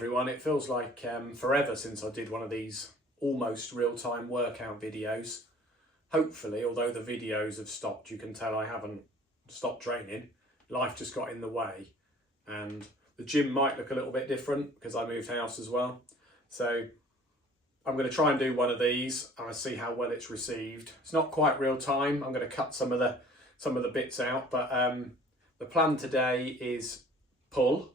everyone, it feels like forever since I did one of these almost real-time workout videos. Hopefully, although the videos have stopped, you can tell I haven't stopped training. Life just got in the way, and the gym might look a little bit different because I moved house as well. So I'm going to try and do one of these and I see how well it's received. It's not quite real time. I'm going to cut some of the bits out, but the plan today is pull,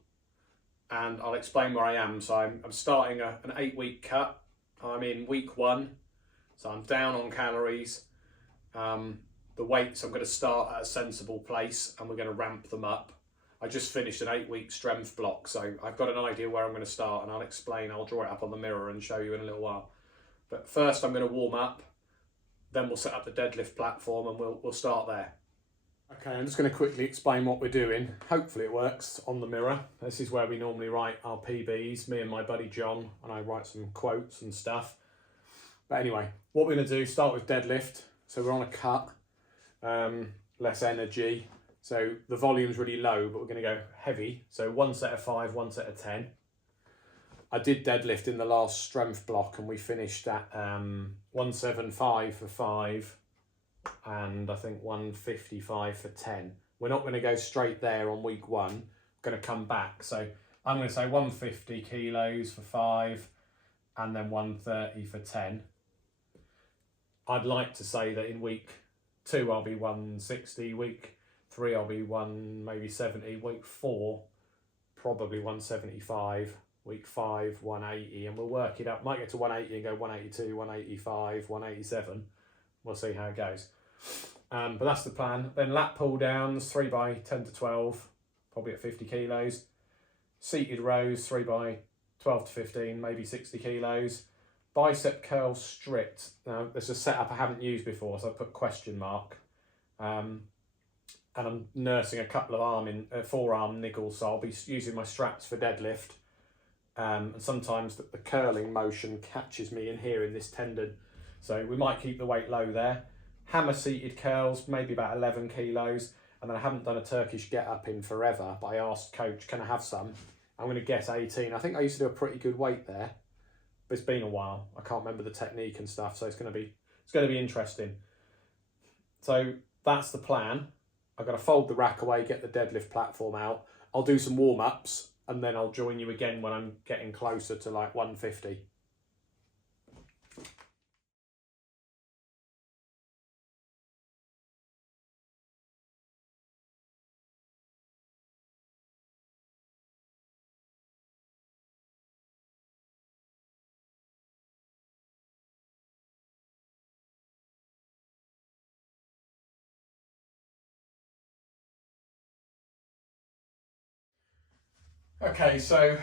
and I'll explain where I am. So I'm starting an 8-week cut. I'm in week 1, so I'm down on calories. The weights, I'm going to start at a sensible place and we're going to ramp them up. I just finished an 8-week strength block, so I've got an idea where I'm going to start, and I'll explain. I'll draw it up on the mirror and show you in a little while. But first I'm going to warm up, then we'll set up the deadlift platform and we'll start there. Okay, I'm just going to quickly explain what we're doing. Hopefully it works on the mirror. This is where we normally write our PBs, me and my buddy John, and I write some quotes and stuff. But anyway, what we're going to do, start with deadlift. So we're on a cut, less energy. So the volume's really low, but we're going to go heavy. So 1 set of 5, 1 set of 10. I did deadlift in the last strength block and we finished at 175 for 5. And I think 155 for 10. We're not going to go straight there on week 1. We're going to come back. So I'm going to say 150 kilos for 5 and then 130 for 10. I'd like to say that in week 2 I'll be 160, week 3 I'll be maybe 70, week 4 probably 175, week 5 180, and we'll work it up. Might get to 180 and go 182, 185, 187. We'll see how it goes. But that's the plan. Then lat pull downs, 3 by 10 to 12, probably at 50 kilos. Seated rows, 3 by 12 to 15, maybe 60 kilos. Bicep curl stripped. Now, there's a setup I haven't used before, so I put question mark. And I'm nursing a couple of forearm niggles, so I'll be using my straps for deadlift. And sometimes the curling motion catches me in here in this tendon. So we might keep the weight low there. Hammer seated curls, maybe about 11 kilos. And then I haven't done a Turkish get up in forever, but I asked coach, can I have some? I'm going to guess 18. I think I used to do a pretty good weight there, but it's been a while. I can't remember the technique and stuff, so it's going to be interesting. So that's the plan. I've got to fold the rack away, get the deadlift platform out. I'll do some warm-ups and then I'll join you again when I'm getting closer to like 150. Okay, so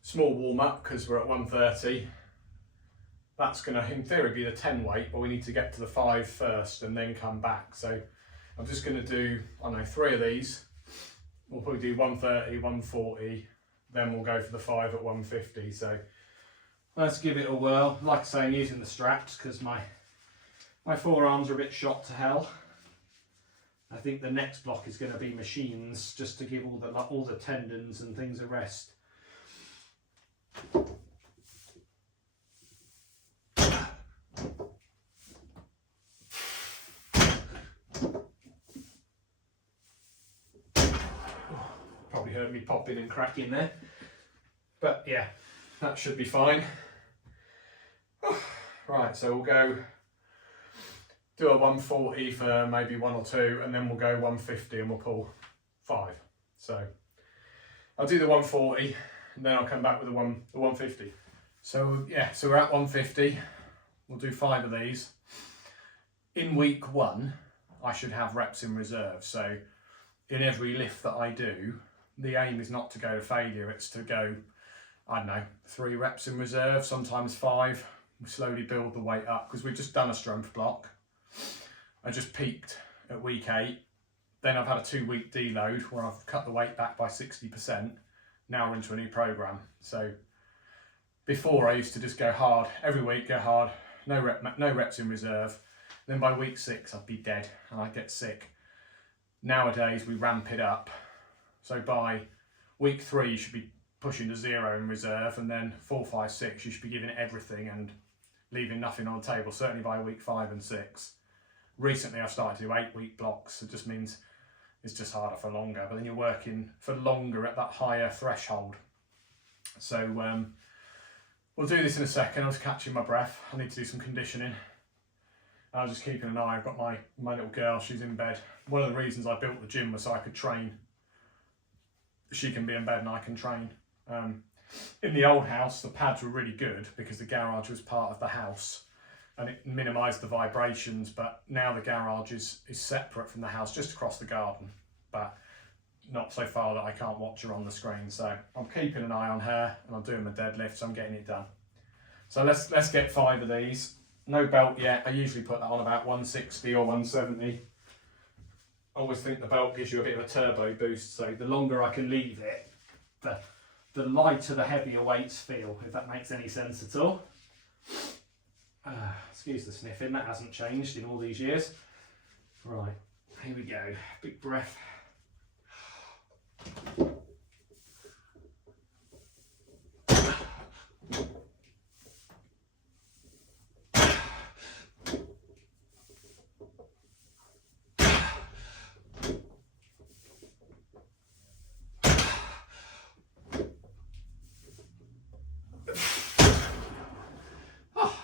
small warm up because we're at 130. That's going to, in theory, be the 10 weight, but we need to get to the 5 first and then come back. So I'm just going to do, I don't know, 3 of these. We'll probably do 130, 140, then we'll go for the 5 at 150. So let's give it a whirl. Like I say, I'm using the straps because my forearms are a bit shot to hell. I think the next block is going to be machines, just to give all the tendons and things a rest. Probably heard me popping and cracking there, but yeah, that should be fine. Right, so we'll go do a 140 for maybe 1 or 2, and then we'll go 150 and we'll pull 5. So I'll do the 140 and then I'll come back with the 150. So yeah, so we're at 150. We'll do 5 of these. In week 1, I should have reps in reserve. So in every lift that I do, the aim is not to go to failure, it's to go, I don't know, 3 reps in reserve, sometimes 5. We slowly build the weight up because we've just done a strength block. I just peaked at week 8. Then I've had a 2-week deload where I've cut the weight back by 60%. Now we're into a new program. So before I used to just go hard every week, go hard, no reps in reserve. Then by week 6 I'd be dead and I'd get sick. Nowadays we ramp it up. So by week 3 you should be pushing to 0 in reserve, and then 4, 5, 6 you should be giving it everything and leaving nothing on the table, certainly by week 5 and 6. Recently I've started to do 8-week blocks. It just means it's just harder for longer, but then you're working for longer at that higher threshold. So we'll do this in a second. I was catching my breath. I need to do some conditioning. I was just keeping an eye. I've got my little girl, she's in bed. One of the reasons I built the gym was so I could train. She can be in bed and I can train. In the old house, the pads were really good because the garage was part of the house and it minimised the vibrations, but now the garage is separate from the house, just across the garden, but not so far that I can't watch her on the screen. So I'm keeping an eye on her and I'm doing my deadlift, so I'm getting it done. So let's get 5 of these. No belt yet. I usually put that on about 160 or 170. I always think the belt gives you a bit of a turbo boost, so the longer I can leave it, the lighter the heavier weights feel, if that makes any sense at all. Excuse the sniffing, that hasn't changed in all these years. Right, here we go. Big breath.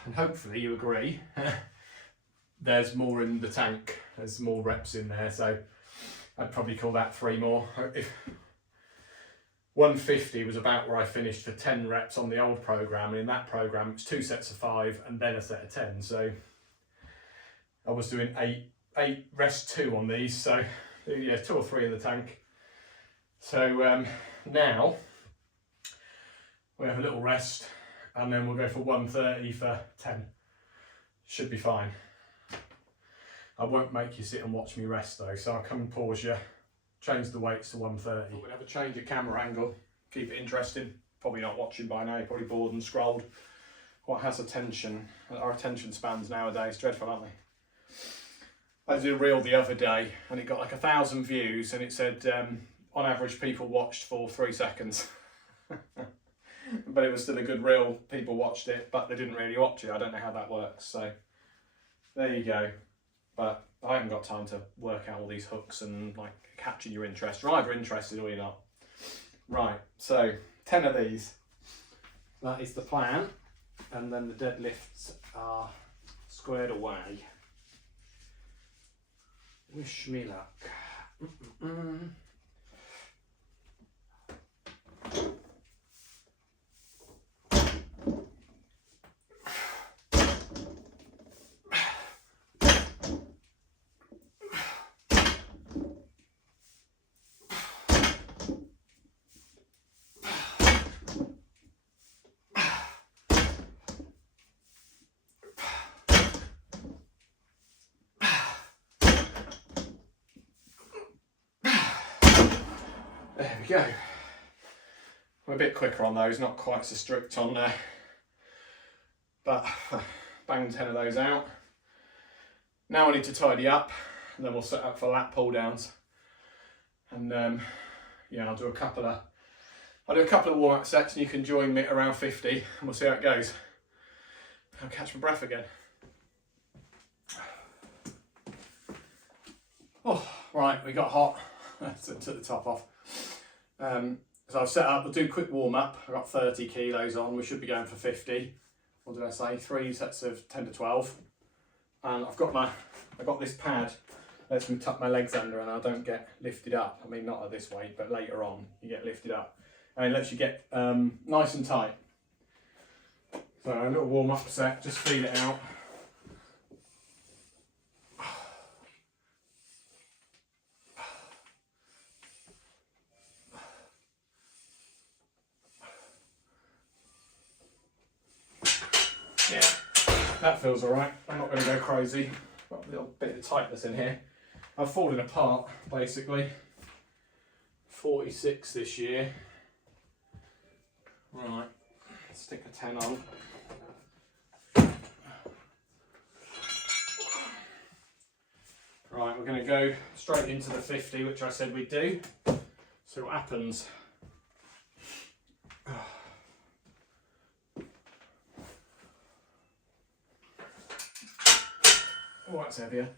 And hopefully you agree, there's more in the tank, there's more reps in there, so I'd probably call that 3 more. If 150 was about where I finished for 10 reps on the old programme, and in that programme it's 2 sets of 5 and then a set of 10, so I was doing 8 rest 2 on these, so yeah, 2 or 3 in the tank. So now we have a little rest and then we'll go for 130 for 10. Should be fine. I won't make you sit and watch me rest though, so I'll come and pause you, change the weights to 130. We're going to have a change of camera angle, keep it interesting. Probably not watching by now, you're probably bored and scrolled. What has attention? Our attention spans nowadays, dreadful, aren't they? I did a reel the other day and it got like 1,000 views and it said on average people watched for 3 seconds. But it was still a good reel, people watched it, but they didn't really watch it. I don't know how that works, so there you go. But I haven't got time to work out all these hooks and like catching your interest. You're either interested or you're not. Right, so 10 of these. That is the plan, and then the deadlifts are squared away. Wish me luck. There we go. I'm a bit quicker on those, not quite so strict on there, but banged 10 of those out. Now I need to tidy up, and then we'll set up for lat pull downs. And yeah, I'll do a couple of warm-up sets, and you can join me at around 50, and we'll see how it goes. I'll catch my breath again. Oh, right, we got hot. So took the top off. So I've set up, we'll do a quick warm up. I've got 30 kilos on, we should be going for 50. What did I say? 3 sets of 10 to 12. And I've got this pad, lets me tuck my legs under and I don't get lifted up. I mean, not at this weight, but later on you get lifted up. And it lets you get nice and tight. So a little warm up set, just feel it out. Yeah, that feels alright. I'm not going to go crazy. Got a little bit of tightness in here. I've fallen apart basically. 46 this year. Right, stick a 10 on. Right, we're going to go straight into the 50, which I said we'd do. See what happens. Oh, that's heavier.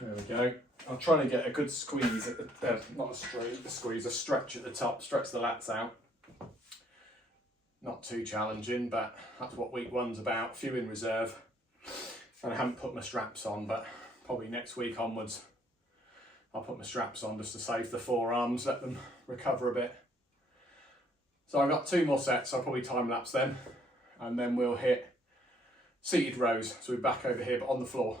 There we go. I'm trying to get a good squeeze at the, not a squeeze, a stretch at the top, stretch the lats out. Not too challenging, but that's what week one's about. A few in reserve. And I haven't put my straps on, but probably next week onwards, I'll put my straps on just to save the forearms, let them recover a bit. So I've got 2 more sets, I'll probably time lapse them, and then we'll hit seated rows. So we're back over here, but on the floor.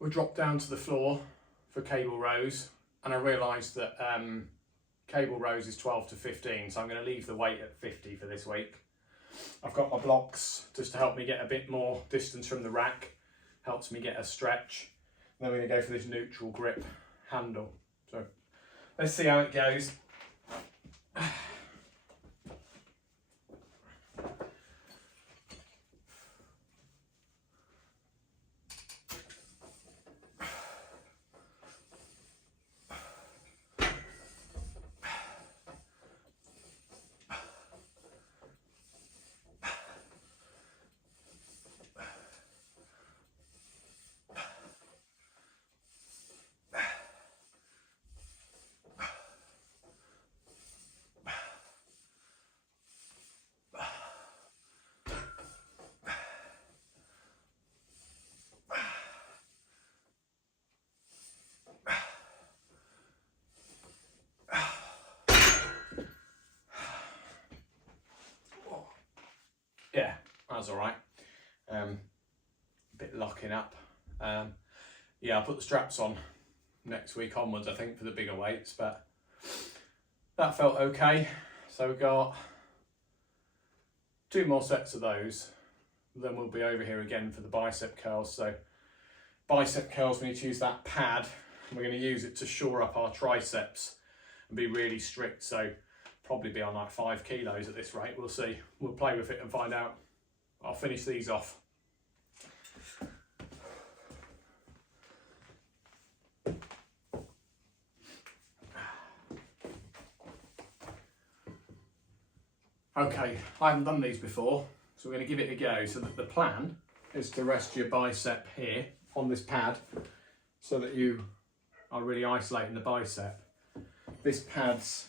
We dropped down to the floor for cable rows, and I realised that cable rows is 12 to 15, so I'm going to leave the weight at 50 for this week. I've got my blocks just to help me get a bit more distance from the rack, helps me get a stretch. And then we're going to go for this neutral grip handle. So let's see how it goes. Yeah, that's all right. A bit locking up. Yeah, I'll put the straps on next week onwards, I think, for the bigger weights, but that felt okay. So we've got 2 more sets of those. Then we'll be over here again for the bicep curls. So bicep curls, we need to use that pad. And we're going to use it to shore up our triceps and be really strict. So probably be on like 5 kilos at this rate. We'll see. We'll play with it and find out. I'll finish these off. Okay, I haven't done these before, so we're going to give it a go. So that the plan is to rest your bicep here on this pad so that you are really isolating the bicep. This pad's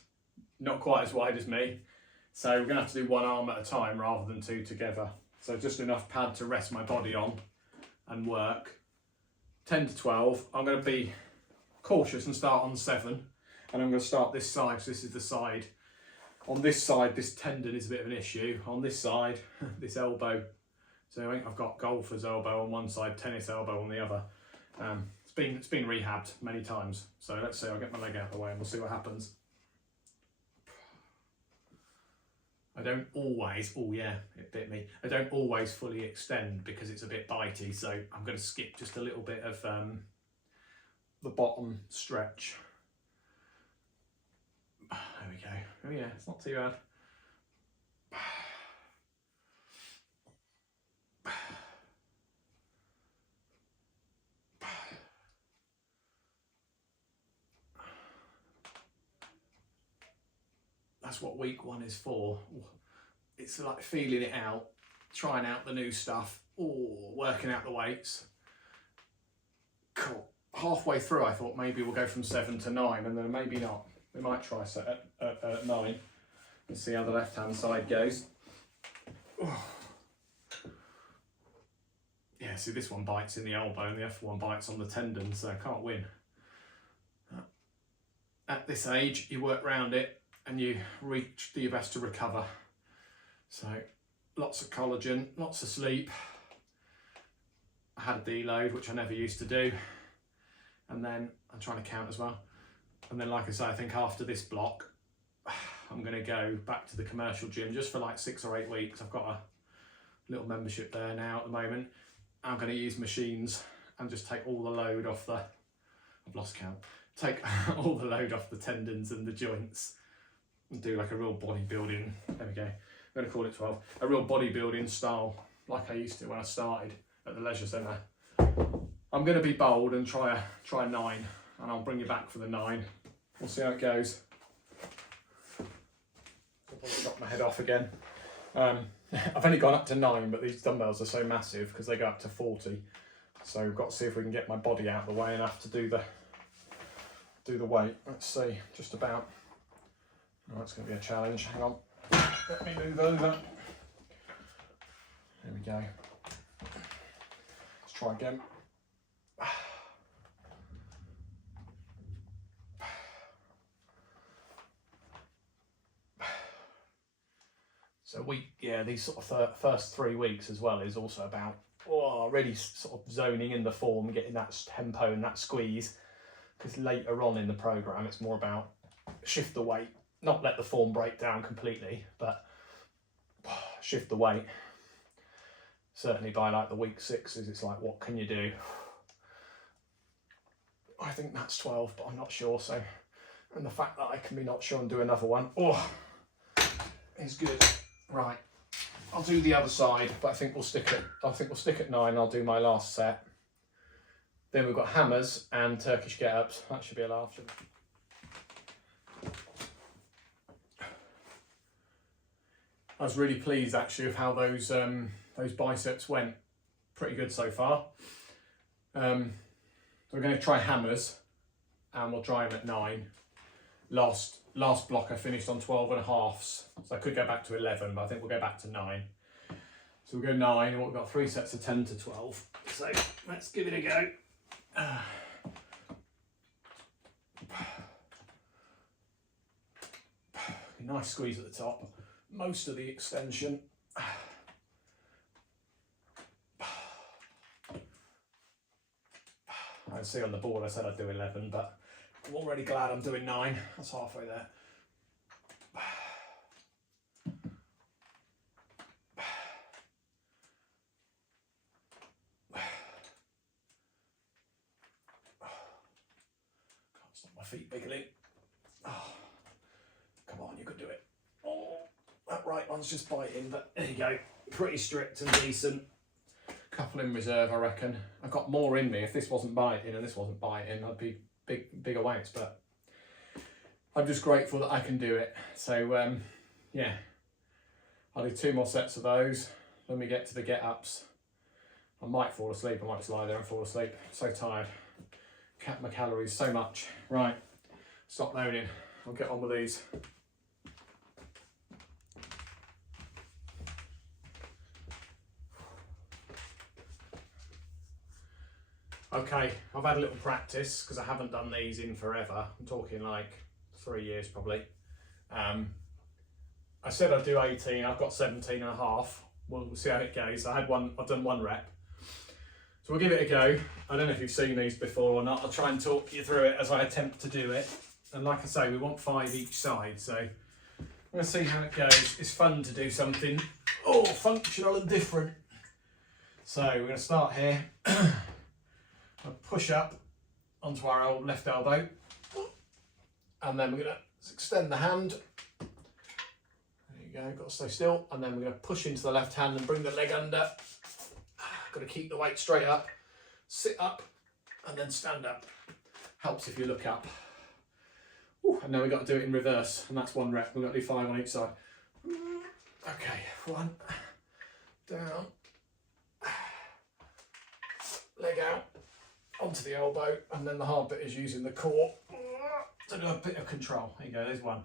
not quite as wide as me, so we're going to have to do 1 arm at a time rather than 2 together. So just enough pad to rest my body on and work. 10 to 12. I'm going to be cautious and start on 7, and I'm going to start this side, so this is the side. On this side, this tendon is a bit of an issue. On this side, this elbow. So I think I've got golfer's elbow on one side, tennis elbow on the other. It's been rehabbed many times. So let's see, I'll get my leg out of the way and we'll see what happens. I don't always, oh yeah, it bit me. I don't always fully extend because it's a bit bitey. So I'm going to skip just a little bit of the bottom stretch. There we go. Oh yeah, it's not too bad. That's what week 1 is for. It's like feeling it out, trying out the new stuff, working out the weights. Cool. Halfway through I thought maybe we'll go from 7 to 9, and then maybe not. We might try set at 9 and see how the left hand side goes. Yeah, see, this one bites in the elbow and the other one bites on the tendon, so I can't win. At this age, you work around it and you do your best to recover. So lots of collagen, lots of sleep. I had a deload, which I never used to do. and then I'm trying to count as well. And then, like I say, I think after this block, I'm going to go back to the commercial gym just for like 6 or 8 weeks. I've got a little membership there now at the moment. I'm going to use machines and just take all the load off the, I've lost count, take all the load off the tendons and the joints and do like a real bodybuilding, there we go, I'm going to call it 12, a real bodybuilding style like I used to when I started at the leisure centre. I'm going to be bold and try 9, and I'll bring you back for the 9. We'll see how it goes. I'll probably knock my head off again. I've only gone up to 9, but these dumbbells are so massive because they go up to 40. So we've got to see if we can get my body out of the way enough to do the weight. Let's see, just about. Oh, that's going to be a challenge. Hang on. Let me move over. There we go. Let's try again. So these sort of first 3 weeks as well is also about really sort of zoning in the form, getting that tempo and that squeeze, because later on in the program it's more about shift the weight, not let the form break down completely, but shift the weight. Certainly by like the week 6s, it's like, what can you do? I think that's 12, but I'm not sure. So, and the fact that I can be not sure and do another one, is good. Right, I'll do the other side, but I think we'll stick at 9. I'll do my last set. Then we've got hammers and Turkish get-ups. That should be a laugh, shouldn't it? I was really pleased actually with how those biceps went. Pretty good so far. So we're going to try hammers, and we'll try them at 9. Last block I finished on 12.5s, so I could go back to 11, but I think we'll go back to 9. So we'll go 9, and we've got 3 sets of 10 to 12. So let's give it a go. Nice squeeze at the top, most of the extension. I see on the board I said I'd do 11, but I'm already glad I'm doing 9. That's halfway there. Can't stop my feet wiggling. Oh, come on, you could do it. Oh, that right one's just biting, but there you go. Pretty strict and decent. Couple in reserve, I reckon. I've got more in me. If this wasn't biting and this wasn't biting, I'd be bigger weights, but I'm just grateful that I can do it. So yeah, I'll do 2 more sets of those. When we get to the get-ups, I might fall asleep. I might just lie there and fall asleep. So tired. Cap my calories so much. Right, stop loading. I'll get on with these. Okay, I've had a little practice because I haven't done these in forever. I'm talking like 3 years probably. I said I'd do 18, I've got 17.5. We'll see how it goes. I've done 1 rep. So we'll give it a go. I don't know if you've seen these before or not. I'll try and talk you through it as I attempt to do it. And like I say, we want 5 each side. So we'll see how it goes. It's fun to do something functional and different. So we're going to start here. Push up onto our old left elbow, and then we're going to extend the hand. There you go, got to stay still, and then we're going to push into the left hand and bring the leg under. Got to keep the weight straight up, sit up, and then stand up. Helps if you look up. Ooh, and then we've got to do it in reverse, and that's 1 rep. We've got to do 5 on each side. Okay, 1, down, leg out, onto the elbow, and then the hard bit is using the core to do a bit of control. There you go, there's 1.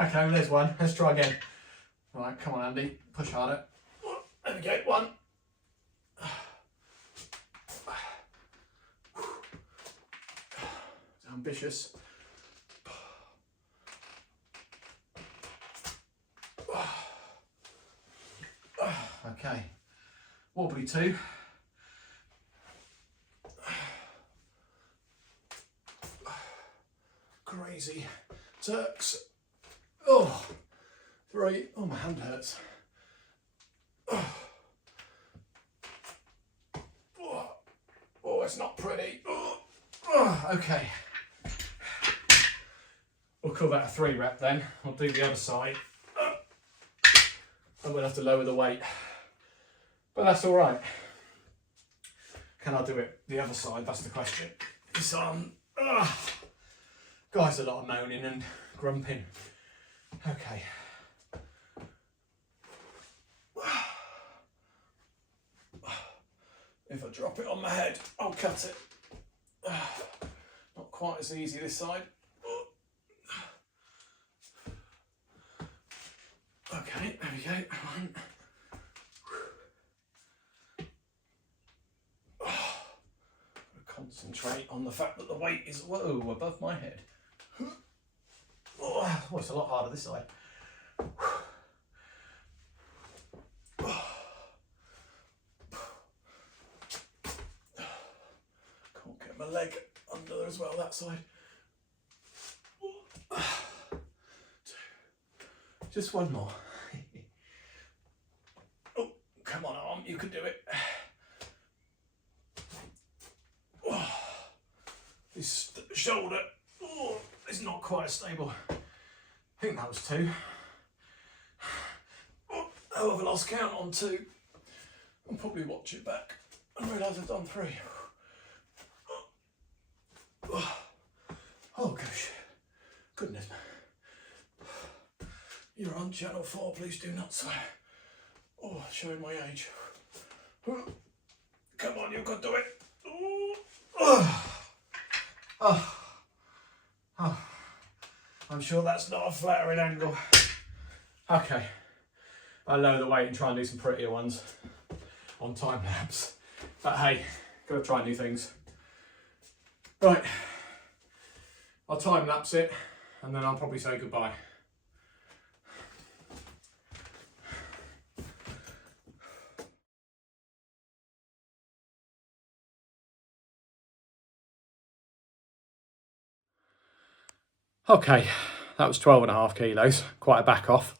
Okay, well, there's 1. Let's try again. Right, come on, Andy, push harder. There we go, 1. It's ambitious. Okay. Wobbly 2. crazy Turks. Oh, 3. Oh, my hand hurts. Oh, it's not pretty. Okay. We'll call that a 3 rep then. I'll do the other side. And we'll have to lower the weight. But that's all right. Can I do it the other side? That's the question. This arm. Guys, a lot of moaning and grumping. Okay. If I drop it on my head, I'll cut it. Not quite as easy this side. Okay, there we go. One. Concentrate on the fact that the weight is above my head. Oh, it's a lot harder this side. Can't get my leg under there as well, that side. Just one more. Oh, come on, arm, you can do it. This shoulder is not quite as stable. I think that was 2. Oh, I've lost count on 2. I'll probably watch it back and realise I've done 3. Oh gosh, goodness. You're on channel 4, please do not swear. Oh, showing my age. Come on, you can do it. I'm sure that's not a flattering angle. Okay, I'll lower the weight and try and do some prettier ones on time lapse. But hey, gotta try new things. Right, I'll time lapse it and then I'll probably say goodbye. Okay, that was 12.5 kilos, quite a back off.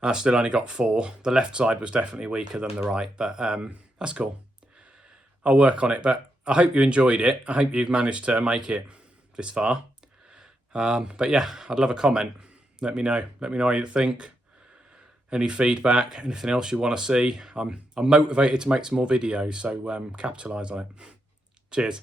I still only got 4. The left side was definitely weaker than the right, but that's cool. I'll work on it, but I hope you enjoyed it. I hope you've managed to make it this far. But yeah, I'd love a comment. Let me know what you think. Any feedback, anything else you want to see. I'm motivated to make some more videos, so capitalise on it. Cheers.